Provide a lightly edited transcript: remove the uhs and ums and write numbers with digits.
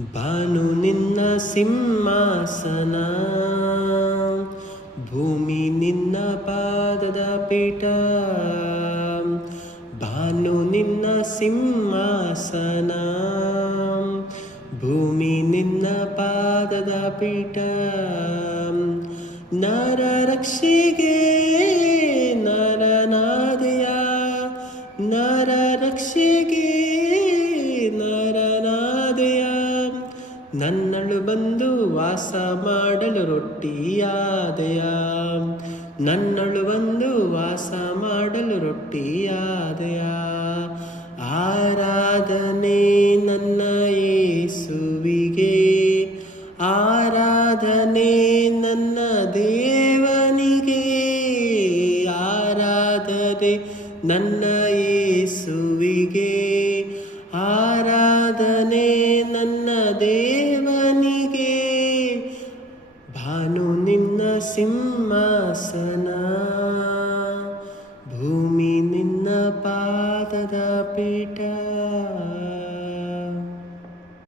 ಬಾನು ನಿನ್ನ ಸಿಂಹಾಸನ, ಭೂಮಿ ನಿನ್ನ ಪಾದದ ಪೀಠ. ಬಾನು ನಿನ್ನ ಸಿಂಹಾಸನ, ಭೂಮಿ ನಿನ್ನ ಪಾದದ ಪೀಠ. ನರ ರಕ್ಷೆಗೆ ನರನಾದೆಯ, ನರ ರಕ್ಷೆಗೆ ನರನಾದೆಯ. ನನ್ನಳು ಬಂದು ವಾಸ ಮಾಡಲು ರೊಟ್ಟಿಯಾದೆಯ, ನನ್ನಳು ಬಂದು ವಾಸ ಮಾಡಲು ರೊಟ್ಟಿಯಾದೆಯ. ಆರಾಧನೆ ನನ್ನ ಯೇಸುವಿಗೆ, ಆರಾಧನೆ ನನ್ನ ದೇವನಿಗೆ. ಆರಾಧನೆ ನನ್ನ ಯೇಸುವಿಗೆ, ಆರಾಧನೆ ನನ್ನ ದೇವನಿಗೆ. ಭಾನು ನಿನ್ನ ಸಿಂಹಾಸನ, ಭೂಮಿ ನಿನ್ನ ಪಾದದ ಪೀಠ.